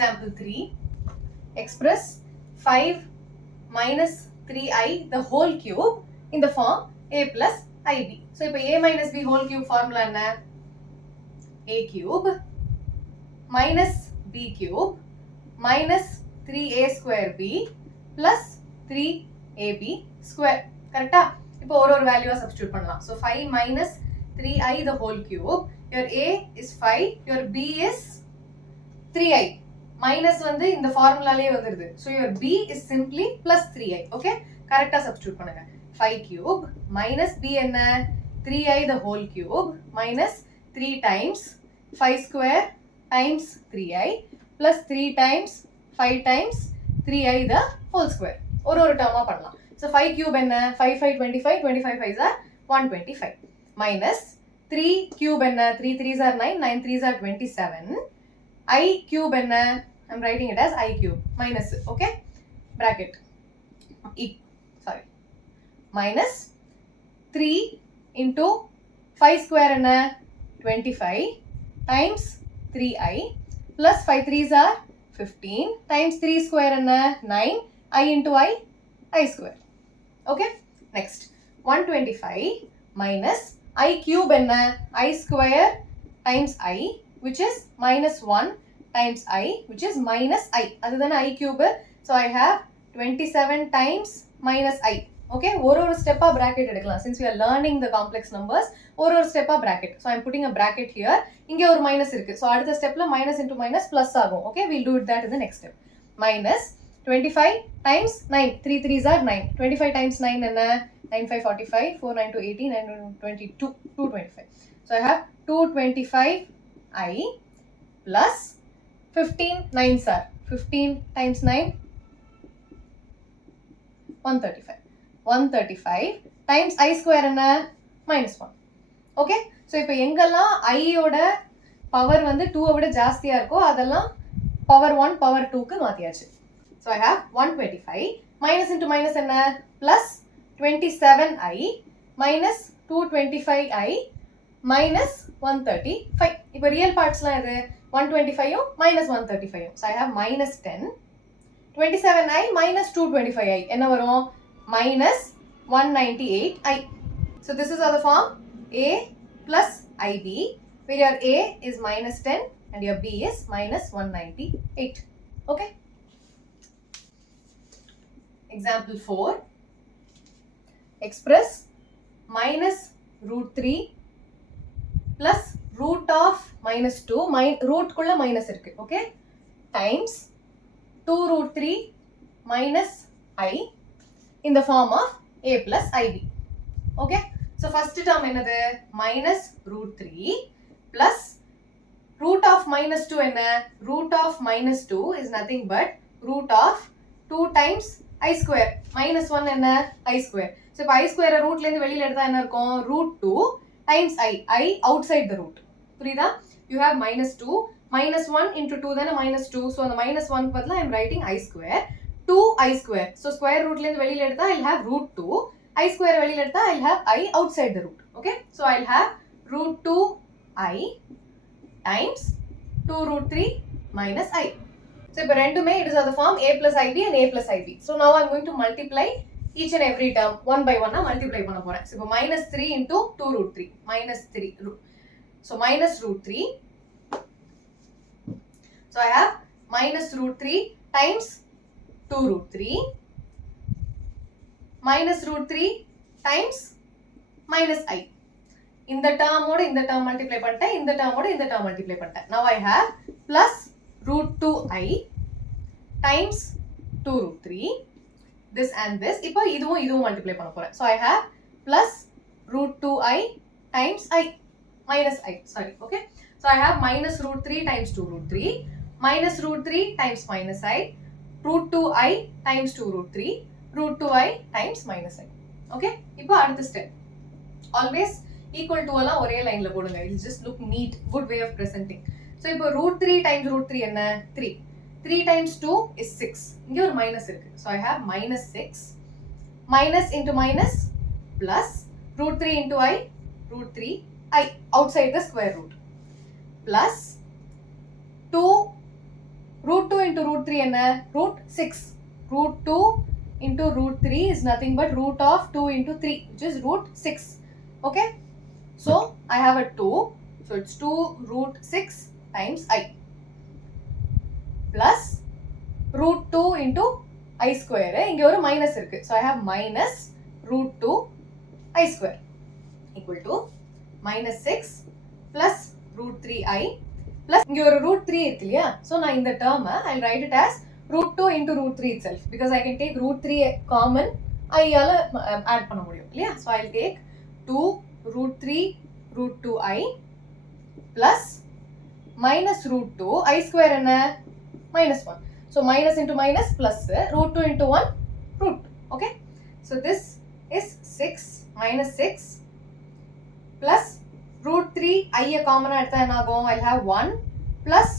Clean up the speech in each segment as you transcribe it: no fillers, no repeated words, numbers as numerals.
Example 3. Express 5 minus 3i the whole cube in the form a plus ib. So இப்போ a minus b whole cube formula என்ன? a cube minus b cube minus 3a square b plus 3ab square. கரெக்டா? இப்போ ஒரு வேல்யூவா substitute பண்ணலாம். So 5 minus 3i the whole cube. Your a is 5, your b is 3i. Minus வந்து இந்த ஃபார்முலாலயே வந்துருது. So your b is simply plus 3i. Okay? கரெக்டா substitute பண்ணுங்க. 5 cube minus b என்ன? 3i the whole cube minus 3 times 5 square times 3i plus 3 times 5 times 3i the whole square. ஒரு டேர்மா பண்ணலாம். So 5 cube என்ன? 5 5 25, 25 5s are 125 minus 3 cube என்ன? 3 3s are 9, 9 3s are 27. I cube என்ன? I'm writing it as I cube minus, okay, bracket sorry, minus 3 into 5 square என்ன? 25 times 3i plus 5 3s are 15 times 3 square என்ன? 9 I into I square. Okay, next 125 minus I cube என்ன? I square times I, which is minus 1 times I, which is minus I. Other than I cube, so I have 27 times minus I. Okay, ஒரு step up bracket எடுக்கலாம். Since we are learning the complex numbers, ஒரு step up bracket. So I am putting a bracket here. இங்க ஒரு minus இருக்கு. So அடுத்த stepல minus into minus plus ஆகும். Okay, we'll do that in the next step. Minus 25 times 9. 3 3s are 9. 25 times 9 என்ன? 9 5 45, 4 9 2 18, 9 22, 225. So I have 225 I plus 15 9s are 15 times 9 135. 135 times I square என்ன? minus 1. Okay, so இப்போ எங்கெல்லாம் ஐயோட power வந்து 2 விட ஜாஸ்தியா இருக்கோ அதெல்லாம் பவர் 1 பவர் 2க்கு மாத்தியாச்சு. So I have 125 minus into minus என்ன? Plus 27i minus 225i minus 135. இப்போ ரியல் பார்ட்ஸ்லாம் எது? 125 minus 135. So I have minus 10. 27i minus 225i. என்ன வரும்? Minus 198i. So this is the form a plus ib, where your a is minus 10 and your b is minus 198. Okay. Example 4. Express minus root 3 plus root of minus 2, root kulla minus irukku, okay, times 2 root 3 minus I in the form of a plus ib. Okay, so first term என்னது? minus root 3 plus root of minus 2 என்ன? root of minus 2 is nothing but root of 2 times I square. minus 1 என்ன? I square. So இப்போ I square rootல இருந்து வெளியில எடுத்தா என்ன இருக்கும்? root 2 times I outside the root. புரியுதா? You have minus 2, minus 1 into 2 தானே minus 2. So அந்த minus 1 பதிலா I am writing I square, 2I square. So square rootல இருந்து வெளியில எடுத்தா I'll have root 2. I square வெளியில எடுத்தா I'll have I outside the root. Okay, so I'll have root 2I times 2 root 3 minus I. So இப்போ ரெண்டுமே it is of the form a plus ib and a plus ib. So now I'm going to multiply each and every term one by one. multiply பண்ண போறேன். So இப்போ minus 3 into 2 root 3 minus 3 root. So minus root 3. So I have minus root 3 times 2 root 3 minus root 3 times minus I. இந்த term ஓட இந்த term multiply பண்ணிட்டேன், இந்த term ஓட இந்த term multiply பண்ணிட்டேன். Now I have plus root 2I times 2 root 3, this and this. இப்போ இதுவும் multiply பண்ண போறேன். So I have plus root 2I times I minus I, sorry, okay. So I have minus root 3 times 2 root 3 minus root 3 times minus I, root 2I times 2 root 3, root 2I times minus I. Okay, இப்போ அடுத்த step. Always equal to எல்லாம் ஒரே லைன்ல போடுங்க. It will just look neat, good way of presenting. So இப்போ root 3 times root 3 என்ன? 3. 3 times 2 is 6. இங்க ஒரு minus இருக்கு. So I have minus 6. Minus into minus plus root 3 into I, root 3I outside the square root, plus 2 root 2 into root 3 என்ன root 6. Root 2 into root 3 is nothing but root of 2 into 3, which is root 6. Okay, so I have a 2, so it's 2 root 6 times I plus root 2 into I square. இங்க ஒரு minus இருக்கு, so I have minus root 2 I square equal to minus 6 plus root 3I plus இங்க ஒரு root 3 இருக்கு இல்லையா, so நான் இந்த term I'll write it as root 2 into root 3 itself, because I can take root 3 common I ஆல add பண்ண முடியும் இல்லையா, so I'll take 2 root 3 root 2I plus minus root 2 I square என்ன minus 1. So minus into minus plus root 2 into 1 root 2. Okay, so this is 6 minus 6 plus root 3 I common எடுத்தா என்ன ஆகும், I'll have 1 plus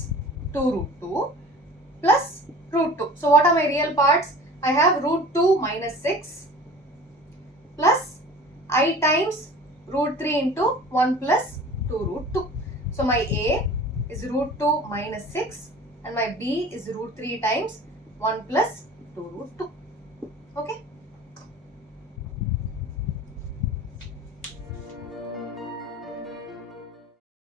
2 root 2 plus root 2. So what are my real parts? I have root 2 minus 6 plus I times root 3 into 1 plus 2 root 2. So my A is root 2 minus 6 and my B is root 3 times 1 plus 2 root 2.